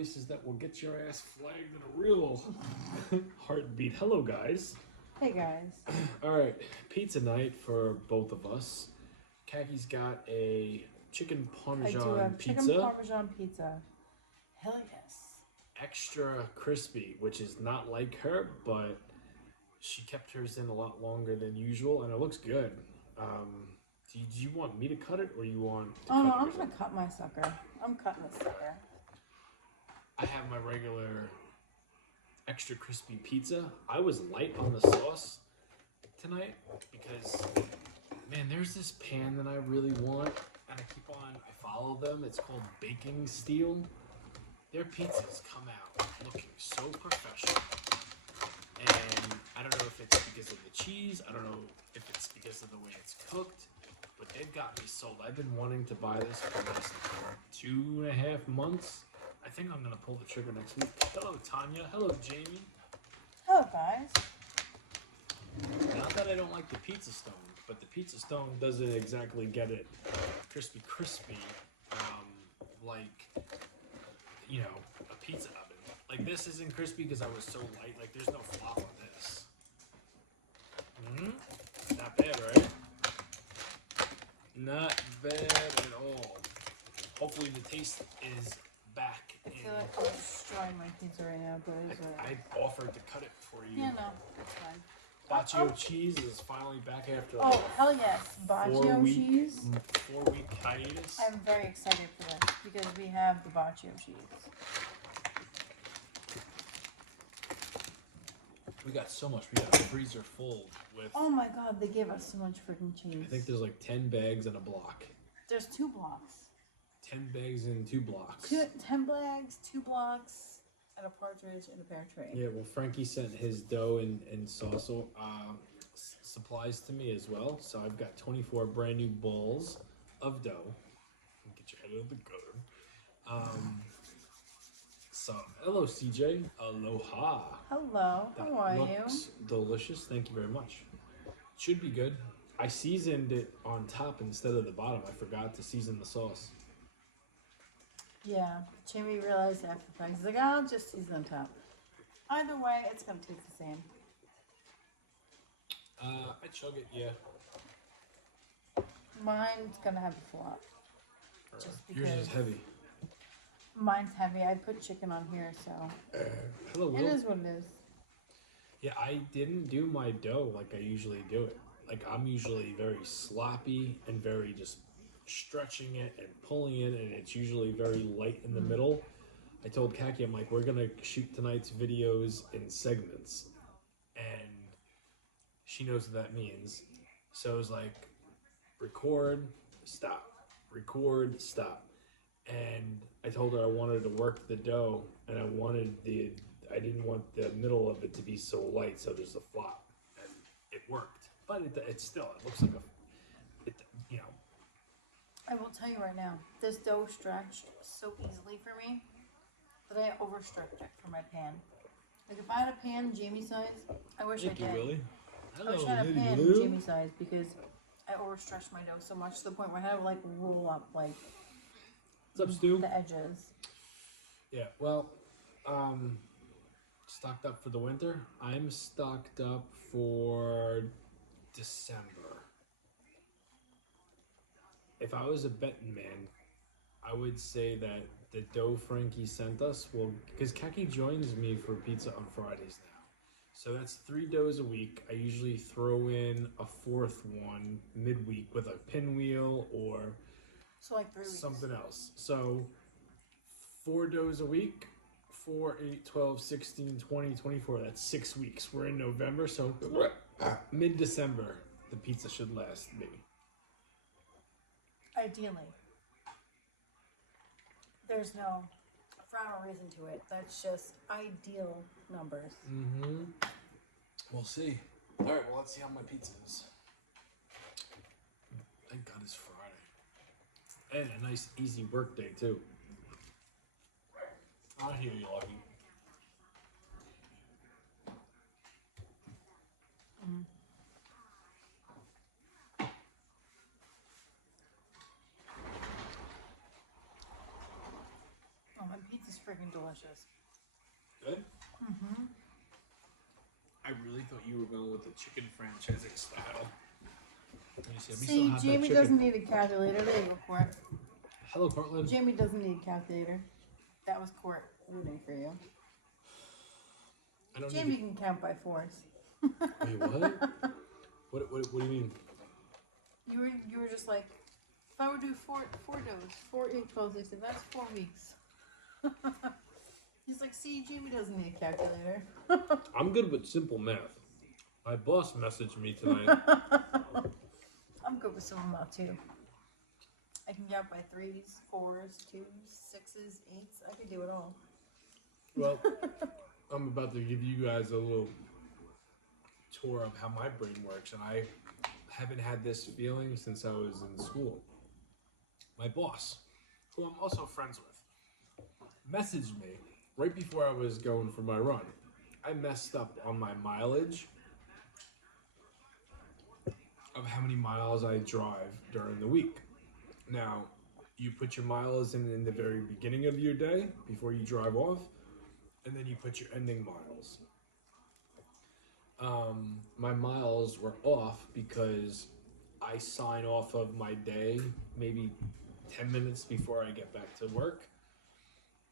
voices that will get your ass flagged in a real heartbeat. Hello, guys. Hey, guys. All right, pizza night for both of us. Kaki's got a chicken parmesan I do have pizza. chicken parmesan pizza. Hell yes. Extra crispy, which is not like her, but she kept hers in a lot longer than usual, and it looks good. Do you want me to cut it, or you want to Oh, no, cut it I'm yourself? going to cut my sucker. I'm cutting this sucker. I have my regular extra crispy pizza. I was light on the sauce tonight because, man, there's this pan that I really want, and I follow them. It's called Baking Steel. Their pizzas come out looking so professional. And I don't know if it's because of the cheese. I don't know if it's because of the way it's cooked. But they've got me sold. I've been wanting to buy this for the last 2.5 months. I think I'm going to pull the trigger next week. Hello, Tanya. Hello, Jamie. Hello, guys. Not that I don't like the Pizza Stone, but the Pizza Stone doesn't exactly get it crispy, like, you know, a pizza oven. Like, this isn't crispy because I was so light. Like, there's no flop on this. Not bad, right? Not bad at all. Hopefully the taste is back. I feel like I'm destroying my pizza right now, but it's I offered to cut it for you. Yeah, no, it's fine. Baccio cheese is finally back after Oh, hell yes. Baccio cheese. 4-week hiatus. I'm very excited for this because we have the Baccio cheese. We got so much. We got a freezer full with... Oh my god, they gave us so much freaking cheese. I think there's like 10 bags in a block. There's 2 blocks. 10 bags in 2 blocks. 10 bags, 2 blocks, and a partridge in a pear tray. Yeah, well, Frankie sent his dough and sauce supplies to me as well. So I've got 24 brand new balls of dough. Get your head out of the gutter. So, hello, CJ. Aloha. Hello, how are you? Looks delicious. Thank you very much. Should be good. I seasoned it on top instead of the bottom. I forgot to season the sauce. Yeah, Jamie realized after the fact. He's like, I'll just season on top. Either way, it's going to taste the same. I chug it, yeah. Mine's going to have a flop. Just because. Yours is heavy. Mine's heavy. I put chicken on here, so. Hello, Will. It is what it is. Yeah, I didn't do my dough like I usually do it. Like, I'm usually very sloppy and very just stretching it and pulling it, and it's usually very light in the middle. I told Kaki, I'm like, we're gonna shoot tonight's videos in segments, and she knows what that means. So it was like, record, stop, and I told her I wanted to work the dough, and I didn't want the middle of it to be so light, so there's a flop, and it worked. But it looks like you know. I will tell you right now, this dough stretched so easily for me that I overstretched it for my pan. Like if I had a pan Jamie size, I wish Thank I you, did. Willie. Hello, I wish I had a pan Lou. Jamie size because I overstretched my dough so much to the point where I had to like roll up like What's up, Stu? the edges. Yeah, well, stocked up for the winter. I'm stocked up for December. If I was a betting man, I would say that the dough Frankie sent us will, because Kaki joins me for pizza on Fridays now. So that's 3 doughs a week. I usually throw in a 4th one midweek with a pinwheel or So like 3 weeks. something else. So 4 doughs a week, 4, 8, 12, 16, 20, 24. That's 6 weeks. We're in November, so mid-December, the pizza should last me. Ideally. There's no rhyme or reason to it. That's just ideal numbers. Mm-hmm. We'll see. All right, well, let's see how my pizza is. Thank God it's Friday. And a nice, easy work day, too. I hear you, Lucky. freaking delicious. Good? Mm-hmm. I really thought you were going with the chicken franchising style. You said, we still See, have that Jamie chicken. doesn't need a calculator. There you go, Court. Hello, Cortland. Jamie doesn't need a calculator. That was Court rooting for you. I don't Jamie need can count by fours. Wait, what? What do you mean? You were just like, if I would do four doughs, 4 8 12, he said that's 4 weeks. He's like, see, Jamie doesn't need a calculator. I'm good with simple math. My boss messaged me tonight. I'm good with simple math too. I can count by 3s, 4s, 2s, 6s, 8s. I can do it all. Well, I'm about to give you guys a little tour of how my brain works, and I haven't had this feeling since I was in school. My boss, who I'm also friends with, messaged me right before I was going for my run. I messed up on my mileage of how many miles I drive during the week. Now, you put your miles in the very beginning of your day before you drive off, and then you put your ending miles. My miles were off because I sign off of my day maybe 10 minutes before I get back to work.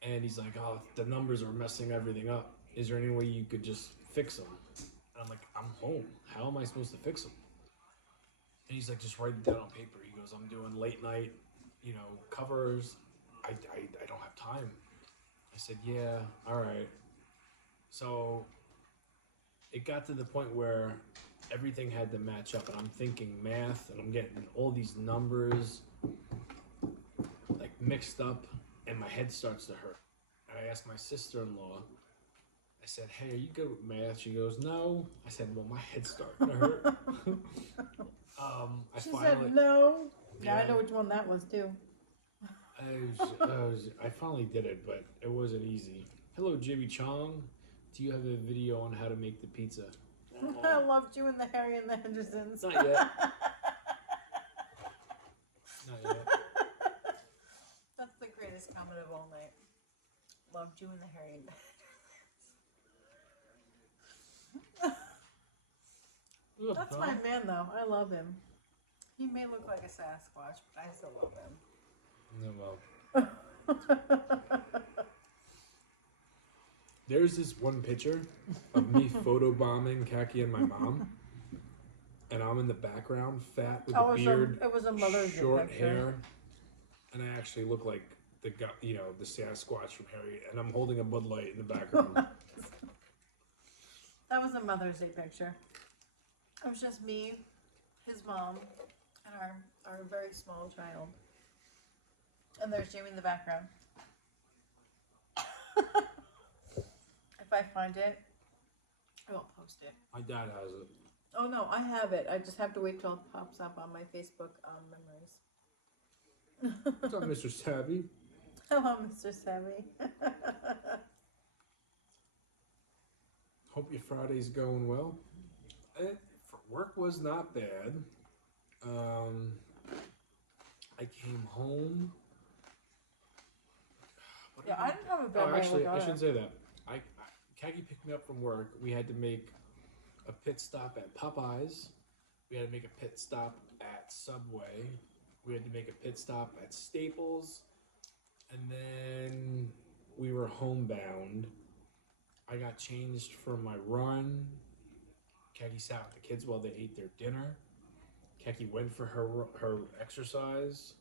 And he's like, oh, the numbers are messing everything up. Is there any way you could just fix them? And I'm like, I'm home. How am I supposed to fix them? And he's like, just write it down on paper. He goes, I'm doing late night, covers. I don't have time. I said, yeah, all right. So it got to the point where everything had to match up, and I'm thinking math, and I'm getting all these numbers like mixed up, and my head starts to hurt. And I asked my sister-in-law, I said, hey, are you good with math? She goes, no. I said, well, my head's starting to hurt. She said no. Yeah, I know which one that was too. I finally did it, but it wasn't easy. Hello, Jimmy Chong. Do you have a video on how to make the pizza? I loved you and the Harry and the Hendersons. Not yet. Not yet. That's the greatest comment of all night. Loved you and the Harry and the Hendersons. That's my man, though. I love him. He may look like a Sasquatch, but I still love him. No, well. There's this one picture of me photobombing Kaki and my mom, and I'm in the background, fat with a beard, it was a Mother's Day short picture. hair, and I actually look like the guy, the Sasquatch from Harry, and I'm holding a Bud Light in the background. That was a Mother's Day picture. It was just me, his mom, and our very small child. And there's Jamie in the background. If I find it, I won't post it. My dad has it. Oh no, I have it. I just have to wait till it pops up on my Facebook memories. What's up, Mr. Savvy? Hello, Mr. Savvy. Hope your Friday's going well. Work was not bad. I came home. Yeah, I didn't have a bad day. Actually, I shouldn't say that. Kagi picked me up from work. We had to make a pit stop at Popeyes. We had to make a pit stop at Subway. We had to make a pit stop at Staples. And then we were homebound. I got changed for my run. Kagi sat with the kids while they ate their dinner. Kagi went for her exercise.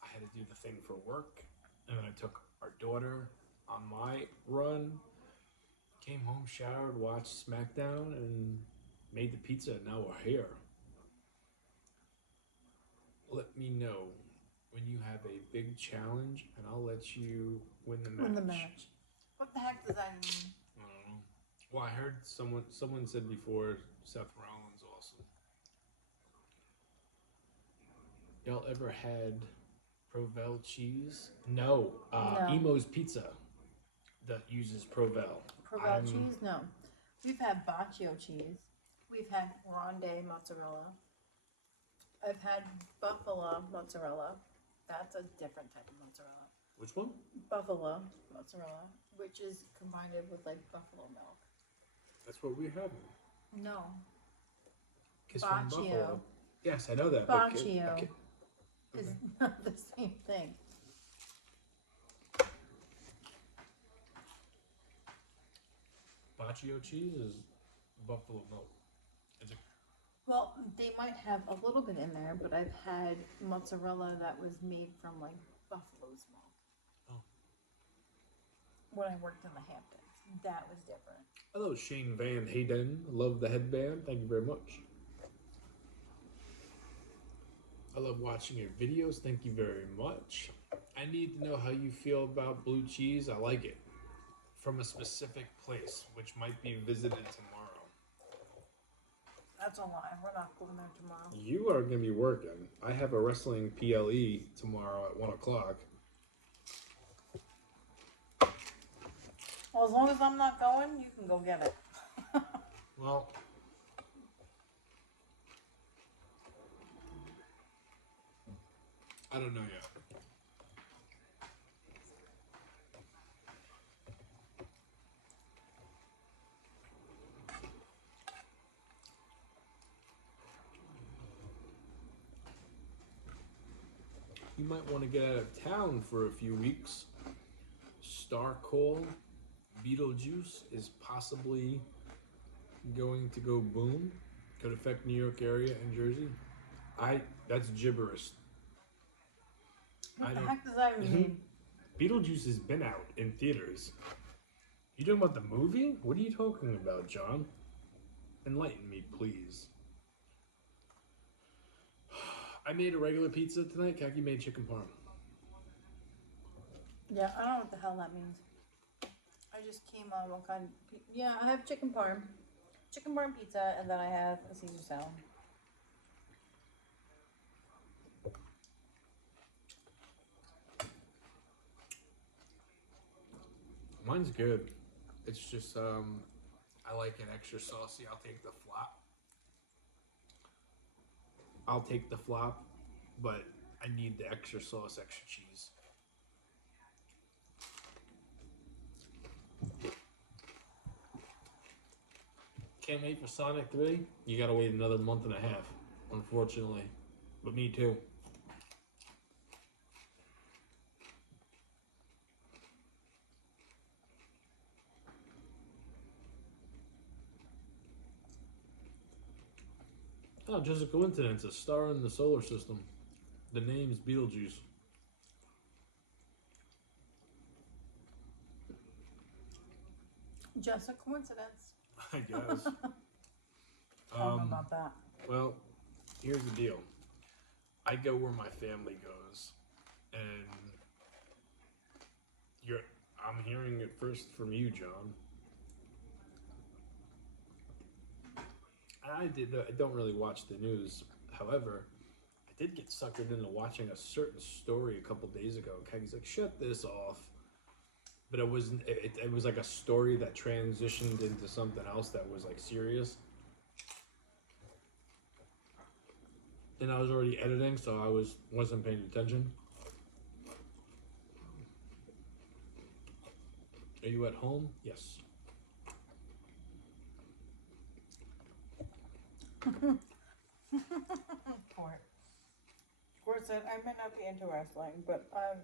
I had to do the thing for work. And then I took our daughter on my run. Came home, showered, watched SmackDown, and made the pizza, and now we're here. Let me know when you have a big challenge, and I'll let you win the match. Win the match. What the heck does that mean? I don't know. Well, I heard someone said before Seth Rollins awesome. Y'all ever had Provel cheese? No. No. Emo's Pizza that uses Provel. Provel cheese? No. We've had Baccio cheese. We've had Grande mozzarella. I've had buffalo mozzarella. That's a different type of mozzarella. Which one? Buffalo mozzarella, which is combined with like buffalo milk. That's what we have. No. Kiss from Baccio. buffalo. Yes, I know that. But Baccio is okay. not the same thing. Baccio cheese is buffalo milk. Well, they might have a little bit in there, but I've had mozzarella that was made from like buffalo's milk. Oh. When I worked in the Hamptons, that was different. Hello, Shane Van Hayden. Love the headband. Thank you very much. I love watching your videos. Thank you very much. I need to know how you feel about blue cheese. I like it. From a specific place, which might be visited tomorrow. That's a lie. We're not going there tomorrow. You are going to be working. I have a wrestling PLE tomorrow at 1 o'clock. Well, as long as I'm not going, you can go get it. Well, I don't know yet. You might want to get out of town for a few weeks. Star Coal, Beetlejuice is possibly going to go boom. Could affect New York area and Jersey. That's gibberish. What the heck does that mean? Beetlejuice has been out in theaters. You talking about the movie? What are you talking about, John? Enlighten me, please. I made a regular pizza tonight. Kaki made chicken parm. Yeah, I don't know what the hell that means. I just came on what kind of... Yeah, I have chicken parm. Chicken parm pizza, and then I have a Caesar salad. Mine's good. It's just, I like it extra saucy. I'll take the flop. But I need the extra sauce, extra cheese. Can't wait for Sonic 3. You gotta wait another month and a half, unfortunately. But me too. Oh, just a coincidence. A star in the solar system. The name's Beetlejuice. Just a coincidence. I guess. I don't know about that. Well, here's the deal. I go where my family goes, and I'm hearing it first from you, John. I don't really watch the news. However, I did get suckered into watching a certain story a couple days ago. He's like, shut this off. But it wasn't. It was like a story that transitioned into something else that was like serious. And I was already editing, so I wasn't paying attention. Are you at home? Yes. Court said, I may not be into wrestling, but I'm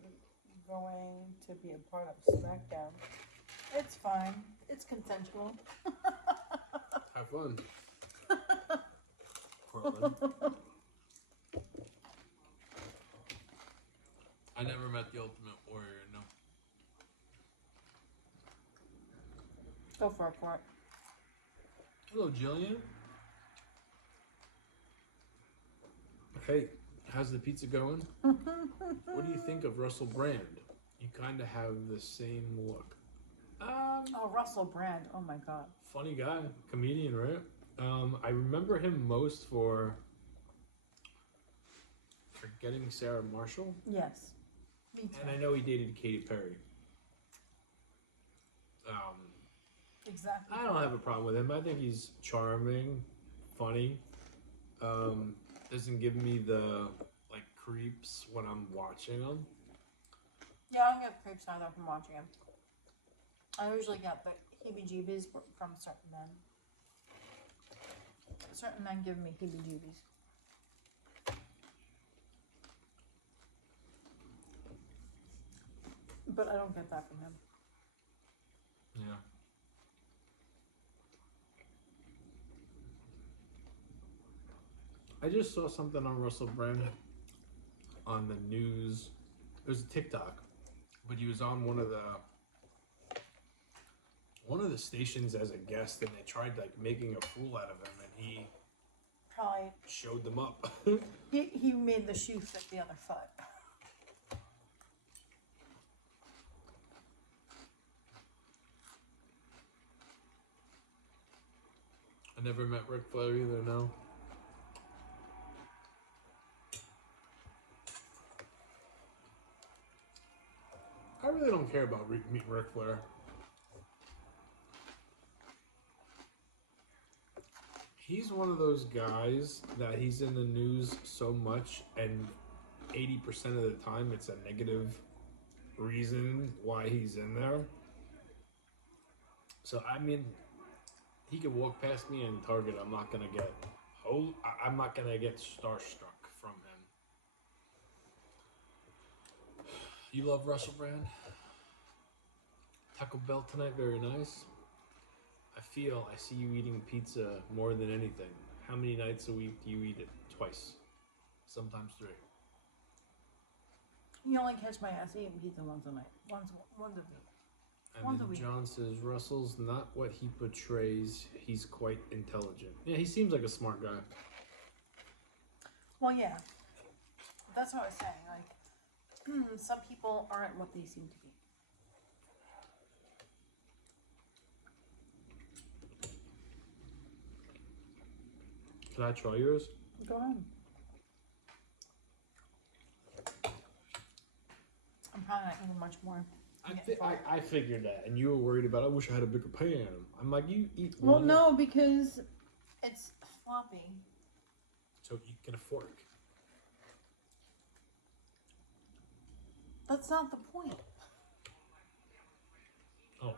going to be a part of SmackDown. It's fine. It's consensual. Have fun. Portland. I never met the Ultimate Warrior, no. Go for it, Court. Hello, Jillian. Hey, how's the pizza going? What do you think of Russell Brand? You kind of have the same look. Oh, Russell Brand. Oh my God. Funny guy, comedian, right? I remember him most for Forgetting Sarah Marshall. Yes. Me too. And I know he dated Katy Perry. Exactly. I don't have a problem with him. I think he's charming, funny. Doesn't give me the like creeps when I'm watching him. Yeah, I don't get creeps either from watching him. I usually get the heebie-jeebies from certain men. Certain men give me heebie-jeebies. But I don't get that from him. Yeah. I just saw something on Russell Brand on the news. It was a TikTok, but he was on one of the stations as a guest, and they tried like making a fool out of him, and he Probably. showed them up. He made the shoe fit the other foot. I never met Ric Flair either. No. I really don't care about meeting Ric Flair. He's one of those guys that he's in the news so much, and 80% of the time it's a negative reason why he's in there. So I mean, he could walk past me in Target. I'm not gonna get starstruck from him. You love Russell Brand? Taco Bell tonight, very nice. I feel I see you eating pizza more than anything. How many nights a week do you eat it? Twice. Sometimes 3. You only catch my ass eating pizza once a night. Once a week. And Once a then week. John says, Russell's not what he portrays. He's quite intelligent. Yeah, he seems like a smart guy. Well, yeah. That's what I was saying. Like, some people aren't what they seem to be. Can I try yours? Go ahead. I'm probably not eating much more. I figured that, and you were worried about, I wish I had a bigger pan. I'm like, you eat Well, one. no, because it's floppy. So you get a fork. That's not the point. Oh.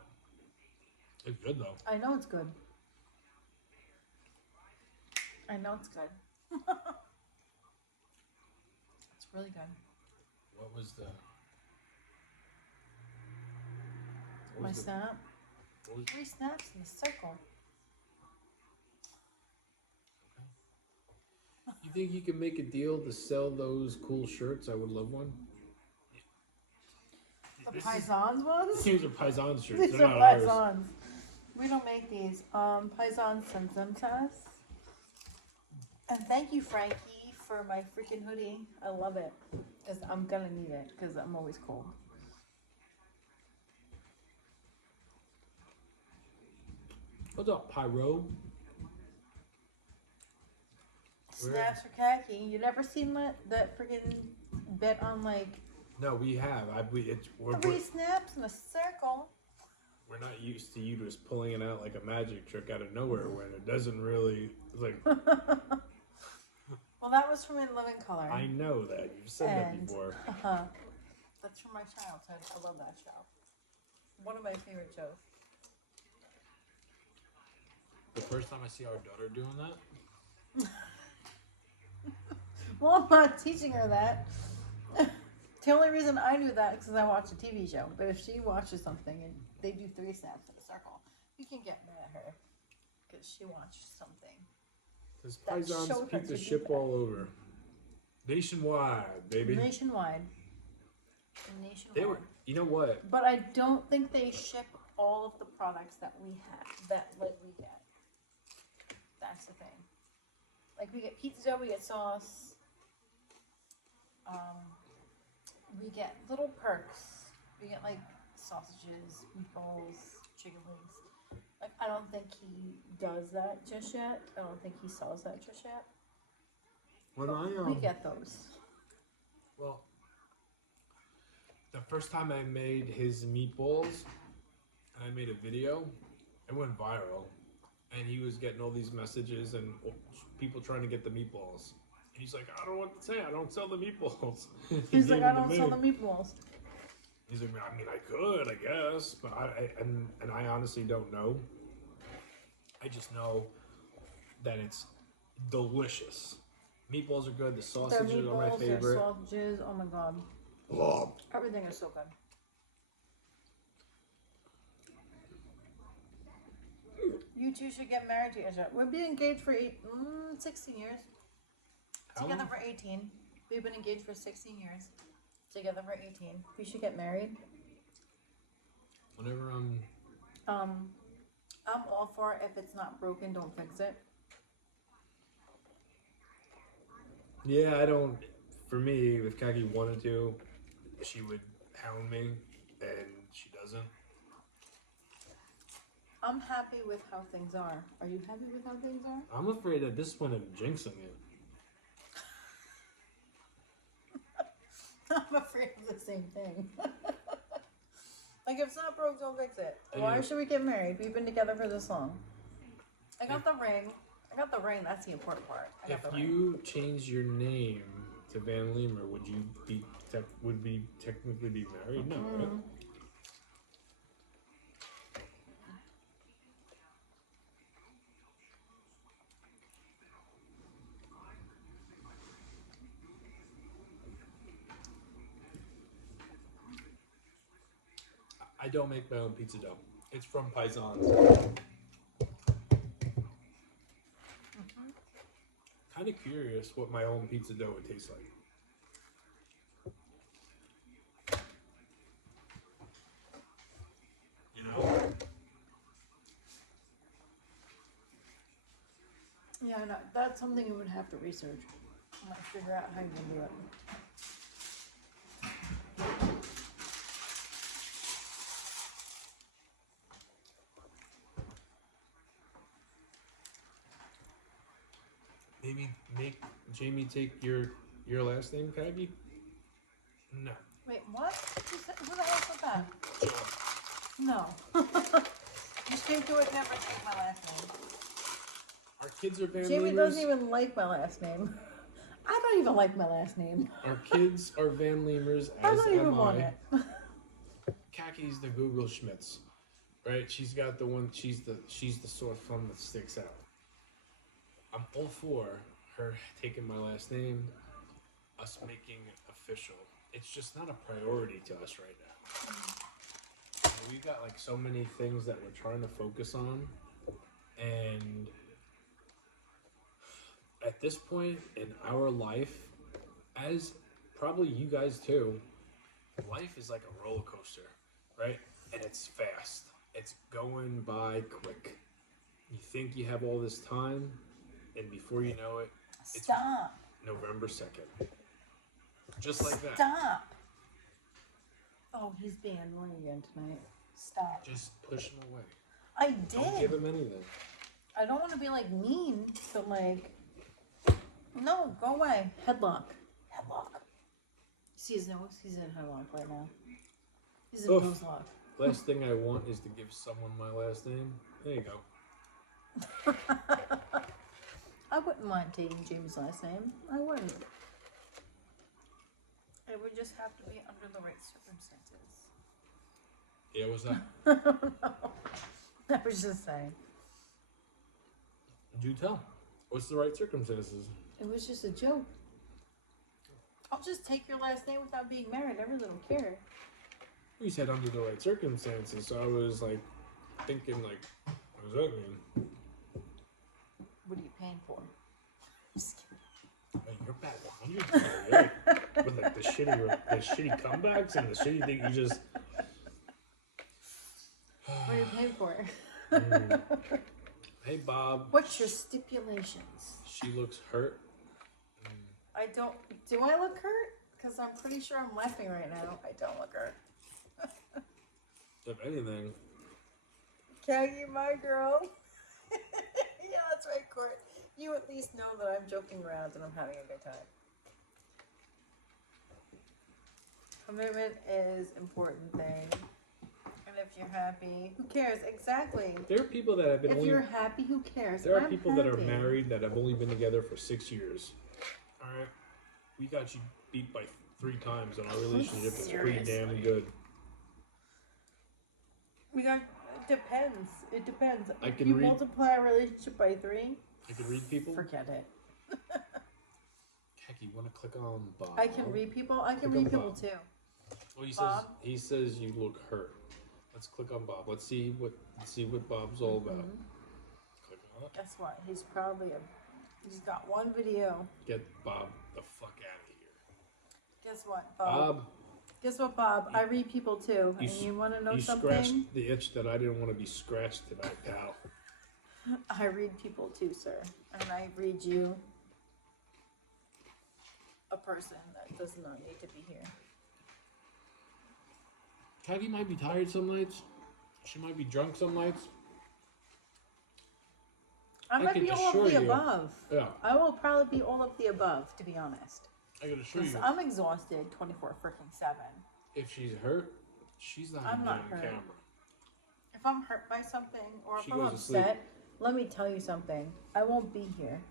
It's good, though. I know it's good. I know it's good. It's really good. What was the... My snap. What was, 3 snaps in a circle. you think you can make a deal to sell those cool shirts? I would love one. The Paisans ones? These are Paisan shirts. These They're are not ours. Paisans. We don't make these. Paisan sends them to us. And thank you, Frankie, for my freaking hoodie. I love it. Because I'm gonna need it, because I'm always cold. What's up, Pyro? Snaps for khaki. You never seen that freaking bet on like No, we have. We're 3 snaps in a circle? we're not used to you just pulling it out like a magic trick out of nowhere when it doesn't really. It's like, Well, that was from In Living Color. I know that. You've said that before. That's from my childhood. I love that show. One of my favorite shows. The first time I see our daughter doing that, Well, I'm not teaching her that. The only reason I knew that is because I watched a TV show. But if she watches something and they do 3 snaps in a circle, you can get mad at her because she watched something. this That Paisan's showed her pizza to do ship that. all over. Nationwide, baby. Nationwide. They were. You know what? But I don't think they ship all of the products that we have, that like we get. That's the thing. Like we get pizza, we get sauce. We get little perks. We get like sausages, meatballs, chicken wings. Like I don't think he does that just yet. I don't think he sells that just yet. When But we get those. Well, the first time I made his meatballs, and I made a video, it went viral, and he was getting all these messages and people trying to get the meatballs. And he's like, I don't know what to say. I don't sell the meatballs. He's like, I don't sell the meatballs. He's like, I mean, I could, I guess, but I honestly don't know. I just know that it's delicious. Meatballs are good. The Their sausages are my meatballs, their favorite. sausages. Oh my god, everything is so good. You two should get married to each other. We've been engaged for 16 years. Together for 18. We've been engaged for 16 years. Together for 18. We should get married. Whenever I'm all for it. If it's not broken, don't fix it. Yeah, I don't. For me, if Kaki wanted to, she would hound me, and she doesn't. I'm happy with how things are. Are you happy with how things are? I'm afraid at this point of jinxing it. I'm afraid of the same thing. Like, if it's not broke, don't fix it. Why should we get married? We've been together for this long. I got the ring. That's the important part. If you change your name to Van Leemer, would you be technically be married? No, right? I don't make my own pizza dough. It's from Paisans. Kind of curious what my own pizza dough would taste like. You know? Yeah, no, that's something you would have to research. I'm gonna figure out how you can do it. Maybe make Jamie take your last name, Kagi? No. Wait, what? Who the hell said that? John. No. Just came to it, never take my last name. Our kids are Van Jamie Leemers. doesn't even like my last name. I don't even like my last name. Our kids are Van Leemers, I as don't even am want I. it. Kaki's the Google Schmitz, right? She's got the one. She's the sore thumb that sticks out. I'm all for her taking my last name, us making it official. It's just not a priority to us right now. We've got like so many things that we're trying to focus on, and at this point in our life, as probably you guys too, life is like a roller coaster, right? And it's fast. It's going by quick. You think you have all this time, and before you know it, it's Stop. November 2nd. Just like that. Stop. Oh, he's being annoying again tonight. Stop. Just push him away. I Don't give did. him anything. I don't want to be like mean, but like, no, go away. Headlock. Headlock. See his nose? He's in headlock right now. He's in Oof. nose lock. Last thing I want is to give someone my last name. There you go. I wouldn't mind taking Jamie's last name. I wouldn't. It would just have to be under the right circumstances. Yeah, what's that? No, I was just saying. Do tell. What's the right circumstances? It was just a joke. I'll just take your last name without being married. I really don't care. You said under the right circumstances, so I was like thinking like, what does that mean? What are you paying for? Just kidding. Hey, you're back 100 today, with like the shitty comebacks and the shitty thing you just. What are you paying for? Hey Bob. What's your stipulations? She looks hurt. I don't. Do I look hurt? Because I'm pretty sure I'm laughing right now. I don't look hurt. If anything. Kagi, my girl. Yeah, that's right, Court. You at least know that I'm joking around and I'm having a good time. Commitment is an important thing. And if you're happy, who cares? Exactly. There are people that have been If only. you're happy, who cares? There are I'm people that are happy. married that have only been together for 6 years. All right, we got you beat by 3 times, and our relationship is pretty Seriously. damn good. We got. It depends. It depends. I If can you read- multiply a relationship by 3, I can read people. forget it. Heck, you want to click on Bob? I can read people. I can Click read on people Bob. too. Well, Bob? he says you look hurt. Let's click on Bob. Let's see what Bob's all about. Click on it. Guess what? He's probably he's got one video. Get Bob the fuck out of here. Guess what, Bob? Bob. Guess what, Bob? I read people too. And you want to know You something? scratched the itch that I didn't want to be scratched tonight, pal. I read people too, sir. And I read you a person that does not need to be here. Kagi might be tired some nights. She might be drunk some nights. I might can be all of assure the you- above. Yeah, I will probably be all of the above, to be honest. I can assure 'Cause you. I'm exhausted 24/7. If she's hurt, she's not I'm even not on hurt. camera. If I'm hurt by something or if She I'm goes to sleep. upset, let me tell you something. I won't be here.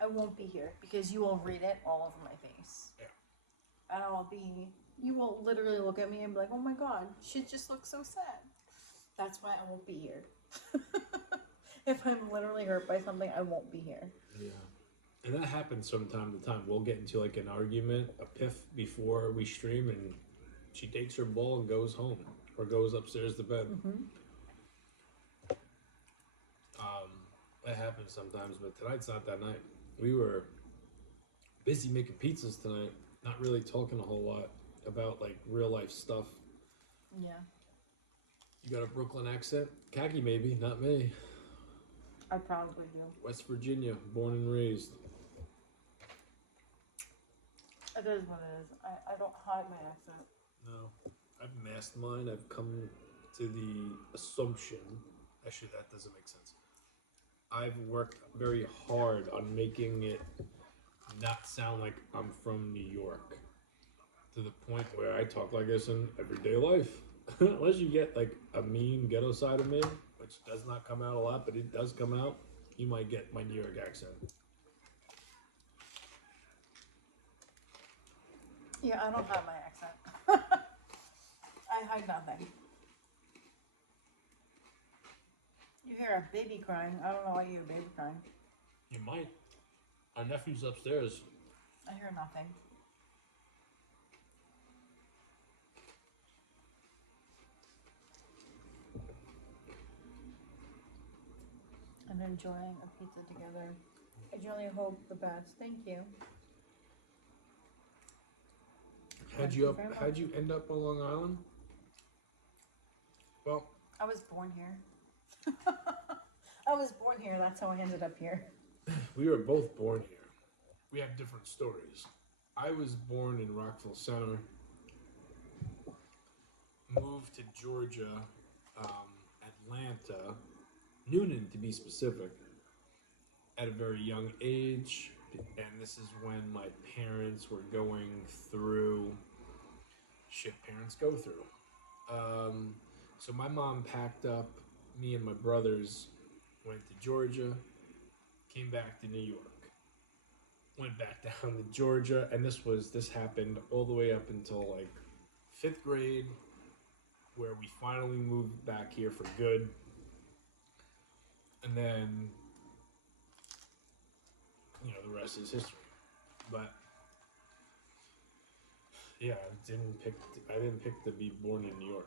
I won't be here because you will read it all over my face. Yeah. And you will literally look at me and be like, oh my god, she just looks so sad. That's why I won't be here. If I'm literally hurt by something, I won't be here. Yeah. And that happens from time to time. We'll get into like an argument, a piff before we stream, and she takes her ball and goes home or goes upstairs to bed. That happens sometimes, but tonight's not that night. We were busy making pizzas tonight, not really talking a whole lot about like real life stuff. Yeah. You got a Brooklyn accent? Khaki maybe, not me. I probably do. West Virginia, born and raised. It is what it is. I don't hide my accent. No, I've masked mine. I've come to the assumption. Actually, that doesn't make sense. I've worked very hard on making it not sound like I'm from New York. To the point where I talk like this in everyday life. Unless you get like a mean ghetto side of me, which does not come out a lot, but it does come out, you might get my New York accent. Yeah, I don't hide my accent. I hide nothing. You hear a baby crying. I don't know why you hear a baby crying. You might. Our nephew's upstairs. I hear nothing. And enjoying a pizza together. I generally hope the best. Thank you. How'd you end up on Long Island? Well, I was born here. I was born here. That's how I ended up here. we were both born here. We have different stories. I was born in Rockville Center, moved to Georgia, Atlanta, Noonan to be specific, at a very young age. And this is when my parents were going through shit parents go through. So my mom packed up, me and my brothers went to Georgia, came back to New York, went back down to Georgia, and this happened all the way up until like 5th grade, where we finally moved back here for good. And then, you know, the rest is history. But yeah, I didn't pick to be born in New York.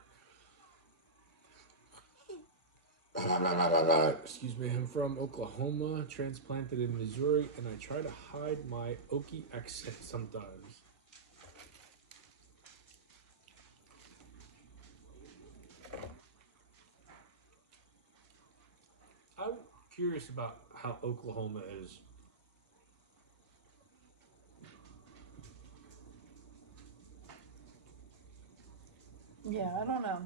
Excuse me, I'm from Oklahoma, transplanted in Missouri, and I try to hide my Okie accent sometimes. I'm curious about how Oklahoma is. Yeah, I don't know.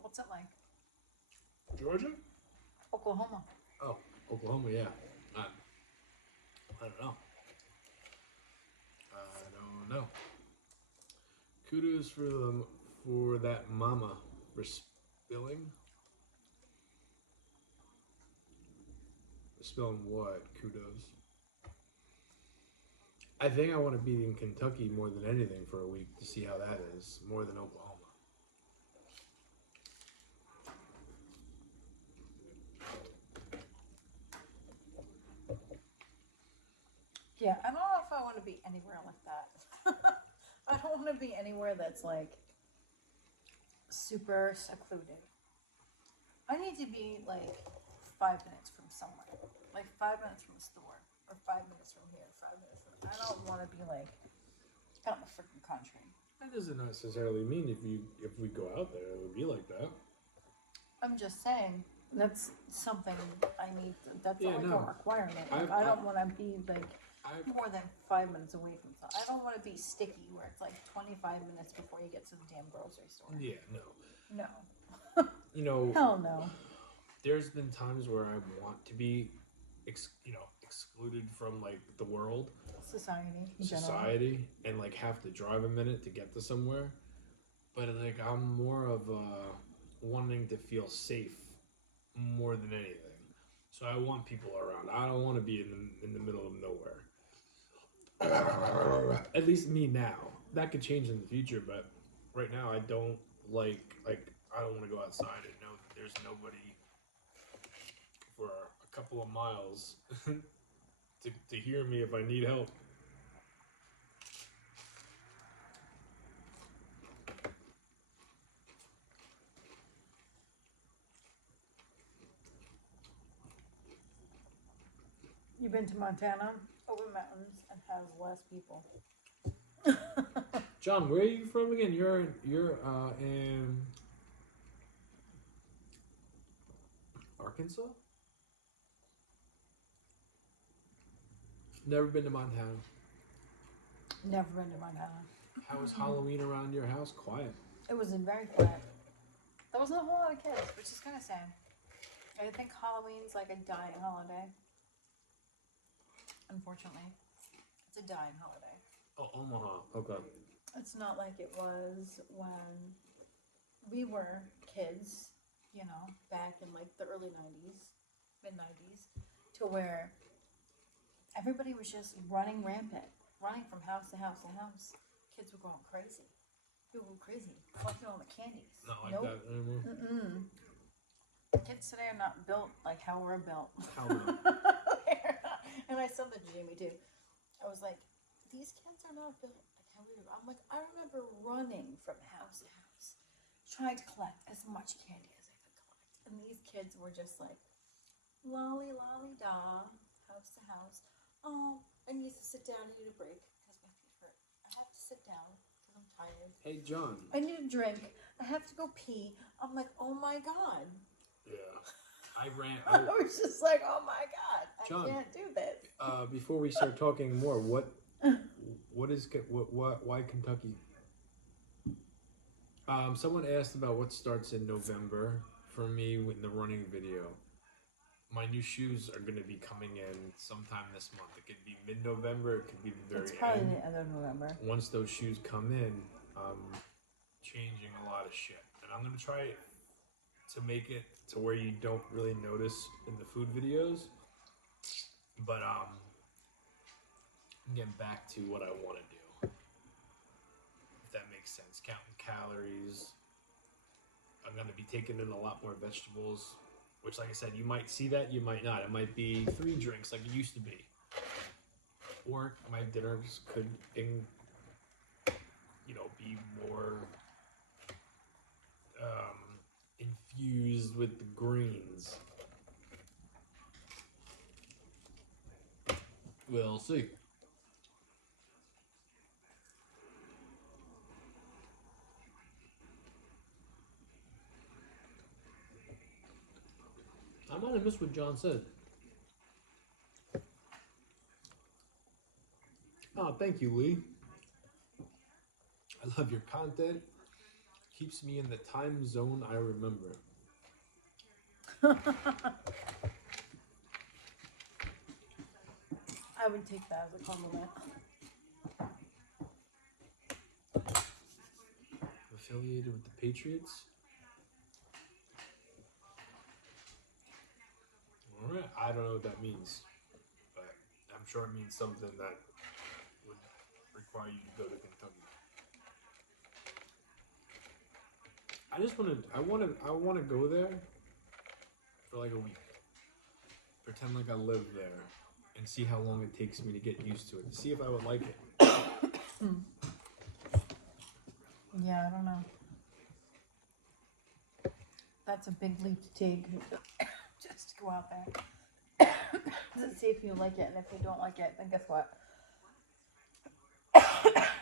What's it like? Georgia? Oklahoma. Oh, Oklahoma, yeah. I don't know. I don't know. Kudos for that mama for spilling. Spilling what? Kudos. I think I want to be in Kentucky more than anything for a week to see how that is, more than Oklahoma. Yeah, I don't know if I want to be anywhere like that. I don't want to be anywhere that's like super secluded. I need to be like 5 minutes from somewhere, like 5 minutes from a store, or 5 minutes from here, 5 minutes from. I don't want to be like out in the freaking country. That doesn't necessarily mean if we go out there, it would be like that. I'm just saying that's something I need. That's Yeah, like no. a requirement. Like, I don't want to be like more than 5 minutes away from something. I don't want to be sticky where it's like 25 minutes before you get to the damn grocery store. Yeah, no. No. You know, Hell no. There's been times where I want to be, excluded from like the world, society, and like have to drive a minute to get to somewhere. But like I'm more of wanting to feel safe more than anything. So I want people around. I don't want to be in the middle of nowhere. At least me now. That could change in the future, but right now I don't like I don't want to go outside and know that there's nobody for a couple of miles to hear me if I need help. You've been to Montana, over mountains, and has less people. John, where are you from again? You're in Arkansas? Never been to Montana. Never been to Montana. How was Halloween around your house? Quiet. It was very quiet. There wasn't a whole lot of kids, which is kind of sad. I think Halloween's like a dying holiday. Unfortunately, it's a dying holiday. Oh, Omaha. Okay. It's not like it was when we were kids, back in like the early 90s, mid 90s, to where everybody was just running rampant, running from house to house to house. Kids were going crazy. People were crazy, collecting all the candies. Not like that anymore. Mm-mm. Kids today are not built like how we're built. How not? And I said that to Jamie too. I was like, these kids are not built like how we were. I'm like, I remember running from house to house, trying to collect as much candy as I could collect. And these kids were just like, lolly, lolly, da, house to house. Oh, I need to sit down and eat a break because my feet hurt. I have to sit down because I'm tired. Hey, John. I need a drink. I have to go pee. I'm like, oh my God. Yeah. I was just like, oh my God, John, I can't do this. Before we start talking more, why Kentucky? Someone asked about what starts in November for me in the running video. My new shoes are going to be coming in sometime this month. It could be mid-November. It could be the very It's probably end. the end of November. Once those shoes come in, I'm changing a lot of shit. And I'm going to try to make it to where you don't really notice in the food videos. But getting back to what I want to do. If that makes sense. Counting calories. I'm going to be taking in a lot more vegetables. Which, like I said, you might see that, you might not. It might be 3 drinks like it used to be. Or my dinners could, be more infused with the greens. We'll see. I might have missed what John said. Oh, thank you, Lee. I love your content. Keeps me in the time zone I remember. I would take that as a compliment. Affiliated with the Patriots? Alright, I don't know what that means. But I'm sure it means something that would require you to go to Kentucky. I want to go there for like a week. Pretend like I live there. and see how long it takes me to get used to it. To see if I would like it. Yeah, I don't know. That's a big leap to take. Just to go out there. To see if you like it, and if you don't like it, then guess what?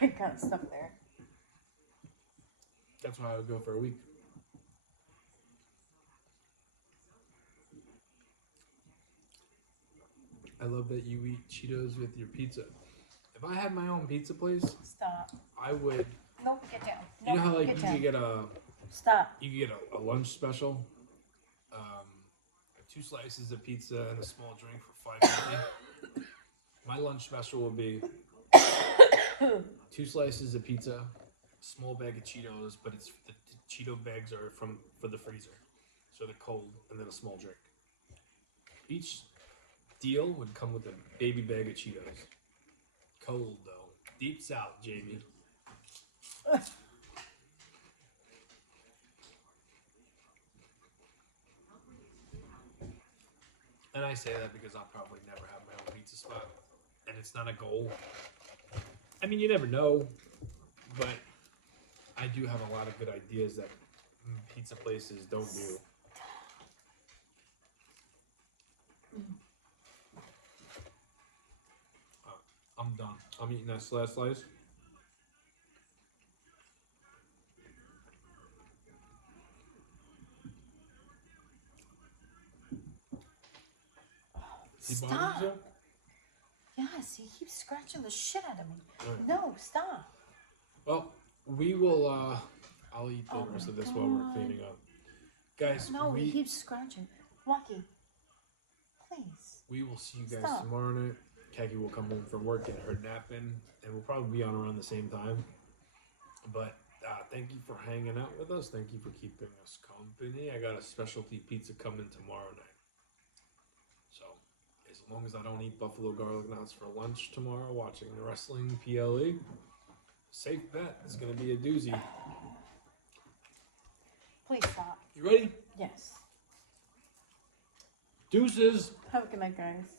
You're kind of stuck there. That's why I would go for a week. I love that you eat Cheetos with your pizza. If I had my own pizza place, Stop. I would. Nope, get down. You Nope, know how like get you down. could get a Stop. you could get a lunch special, 2 slices of pizza and a small drink for $5.50. My lunch special would be 2 slices of pizza, a small bag of Cheetos, but it's the Cheeto bags are for the freezer, so they're cold, and then a small drink. Each deal would come with a baby bag of Cheetos. Cold though, deep south, Jamie. And I say that because I'll probably never have my own pizza spot, and it's not a goal. I mean, you never know, but I do have a lot of good ideas that pizza places don't do. I'm done. I'm eating that last slice. Stop. Yes, he keeps scratching the shit out of me. Right. No, stop. Well, we will. I'll eat the rest of this while we're cleaning up, guys. No, he keeps scratching. Lucky, please. We will see you guys Stop. tomorrow night. Kaki will come home from work, get her nap in, and we'll probably be on around the same time. But thank you for hanging out with us. Thank you for keeping us company. I got a specialty pizza coming tomorrow night. So, as long as I don't eat buffalo garlic knots for lunch tomorrow, watching the wrestling PLE, safe bet. It's going to be a doozy. Please stop. You ready? Yes. Deuces. Have a good night, guys.